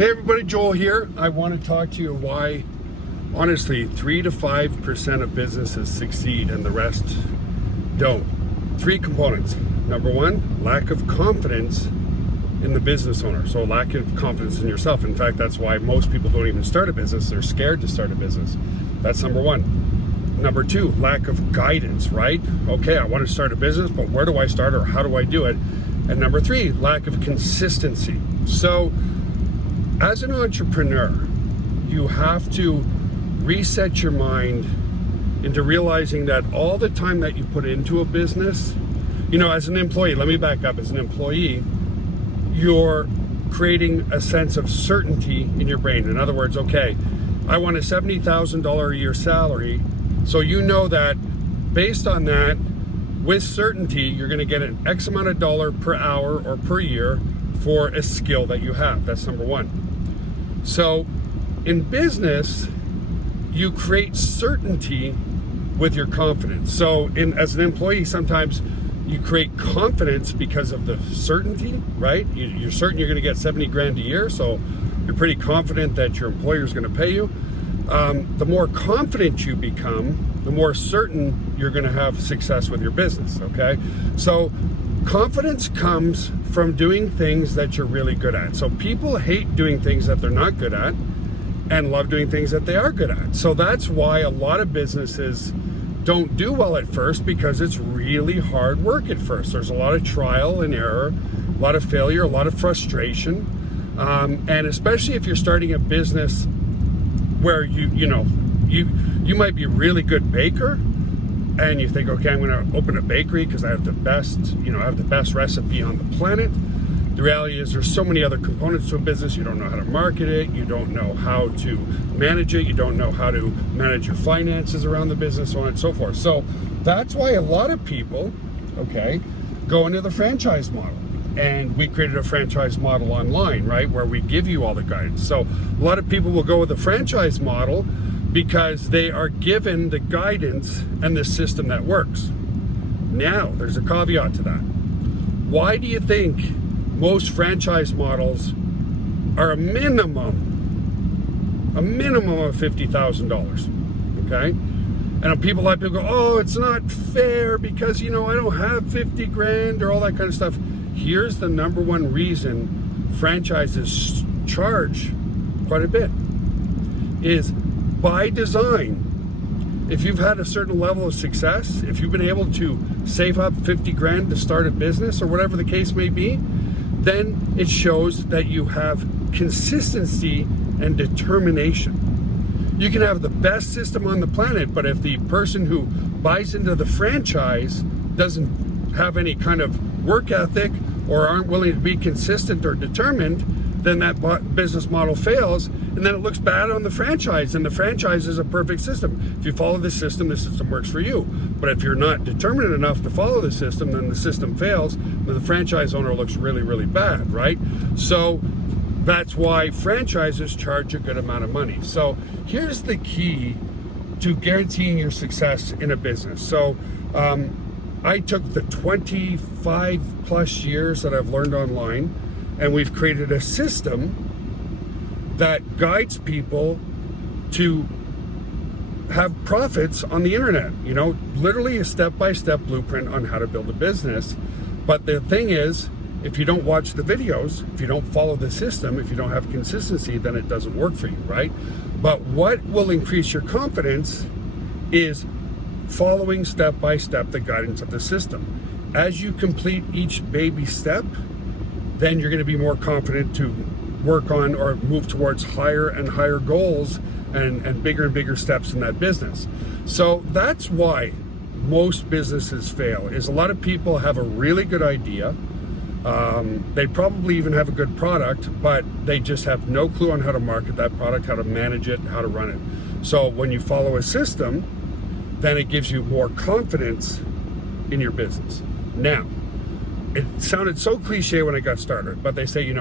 Hey everybody, Joel here. I want to talk to you why, honestly, 3 to 5% of businesses succeed and the rest don't. 3 components. Number 1, lack of confidence in the business owner. So lack of confidence in yourself. In fact, that's why most people don't even start a business. They're scared to start a business. That's number 1. Number 2, lack of guidance, right? Okay, I want to start a business, but where do I start or how do I do it? And number 3, lack of consistency. So as an entrepreneur, you have to reset your mind into realizing that all the time that you put into a business, as an employee, let me back up, as an employee, you're creating a sense of certainty in your brain. In other words, okay, I want a $70,000 a year salary, so you know that based on that, with certainty, you're going to get an X amount of dollar per hour or per year for a skill that you have. That's number 1. So in business, you create certainty with your confidence. So as an employee, sometimes you create confidence because of the certainty, right? You're certain you're going to get 70 grand a year, so you're pretty confident that your employer is going to pay you. The more confident you become, the more certain you're going to have success with your business, okay? So confidence comes from doing things that you're really good at. So people hate doing things that they're not good at and love doing things that they are good at. So that's why a lot of businesses don't do well at first, because it's really hard work at first. There's a lot of trial and error, a lot of failure, a lot of frustration. And especially if you're starting a business where you might be a really good baker, and you think, okay, I'm going to open a bakery because I have the best, I have the best recipe on the planet. The reality is there's so many other components to a business. You don't know how to market it. You don't know how to manage it. You don't know how to manage your finances around the business, so on and so forth. So that's why a lot of people, okay, go into the franchise model. And we created a franchise model online, right, where we give you all the guidance. So a lot of people will go with the franchise model because they are given the guidance and the system that works. Now, there's a caveat to that. Why do you think most franchise models are a minimum of $50,000, okay? And a lot of people go, oh, it's not fair because, I don't have 50 grand or all that kind of stuff. Here's the number 1 reason franchises charge quite a bit is by design. If you've had a certain level of success, if you've been able to save up 50 grand to start a business or whatever the case may be, then it shows that you have consistency and determination. You can have the best system on the planet, but if the person who buys into the franchise doesn't have any kind of work ethic or aren't willing to be consistent or determined, then that business model fails, and then it looks bad on the franchise, and the franchise is a perfect system. If you follow the system works for you. But if you're not determined enough to follow the system, then the system fails, and the franchise owner looks really, really bad, right? So that's why franchises charge a good amount of money. So here's the key to guaranteeing your success in a business. So I took the 25 plus years that I've learned online, and we've created a system that guides people to have profits on the internet. Literally a step-by-step blueprint on how to build a business. But the thing is, if you don't watch the videos, if you don't follow the system, if you don't have consistency, then it doesn't work for you, right? But what will increase your confidence is following step-by-step the guidance of the system. As you complete each baby step, then you're going to be more confident to work on or move towards higher and higher goals and bigger steps in that business. So that's why most businesses fail, is a lot of people have a really good idea. They probably even have a good product, but they just have no clue on how to market that product, how to manage it, how to run it. So when you follow a system, then it gives you more confidence in your business. Now, it sounded so cliche when I got started, but they say,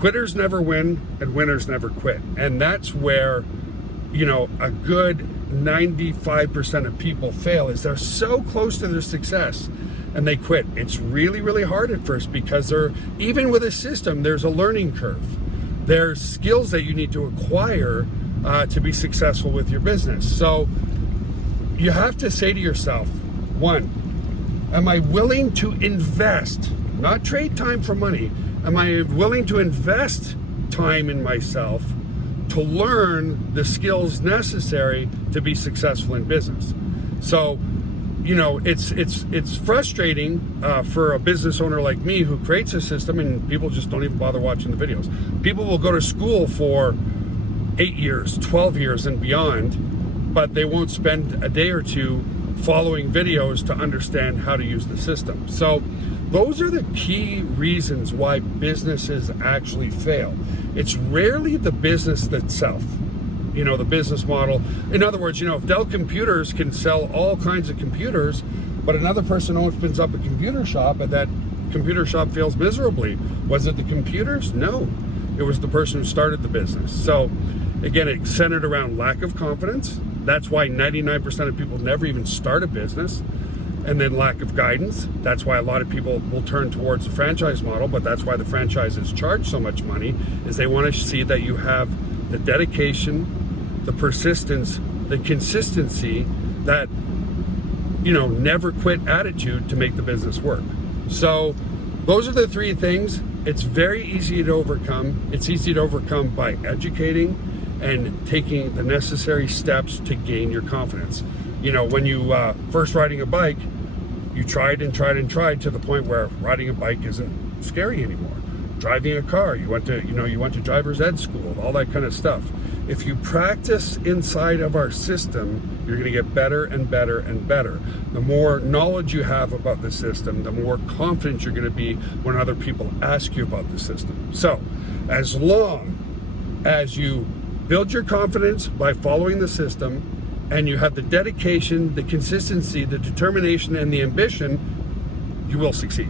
quitters never win and winners never quit. And that's where, a good 95% of people fail, is they're so close to their success and they quit. It's really, really hard at first because even with a system, there's a learning curve. there's skills that you need to acquire to be successful with your business. So you have to say to yourself, one, am I willing to invest, not trade time for money, am I willing to invest time in myself to learn the skills necessary to be successful in business? So, you know, it's frustrating for a business owner like me who creates a system and people just don't even bother watching the videos. People will go to school for 8 years, 12 years and beyond, but they won't spend a day or two following videos to understand how to use the system. So those are the key reasons why businesses actually fail. It's rarely the business itself, you know, the business model. In other words, you know, if Dell Computers can sell all kinds of computers, but another person opens up a computer shop and that computer shop fails miserably, was it the computers? No, it was the person who started the business. So again, it's centered around lack of confidence. That's why 99% of people never even start a business. And then lack of guidance. That's why a lot of people will turn towards the franchise model, but that's why the franchises charge so much money, is they want to see that you have the dedication, the persistence, the consistency, that, you know, never quit attitude to make the business work. So those are the three things. It's very easy to overcome. It's easy to overcome by educating and taking the necessary steps to gain your confidence. You know, when you first riding a bike, you tried and tried and tried to the point where riding a bike isn't scary anymore. Driving a car, you went to driver's ed school, all that kind of stuff. If you practice inside of our system, you're going to get better and better and better. The more knowledge you have about the system, the more confident you're going to be when other people ask you about the system. So, as long as you build your confidence by following the system, and you have the dedication, the consistency, the determination, and the ambition, you will succeed.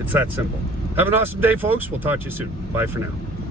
It's that simple. Have an awesome day, folks. We'll talk to you soon. Bye for now.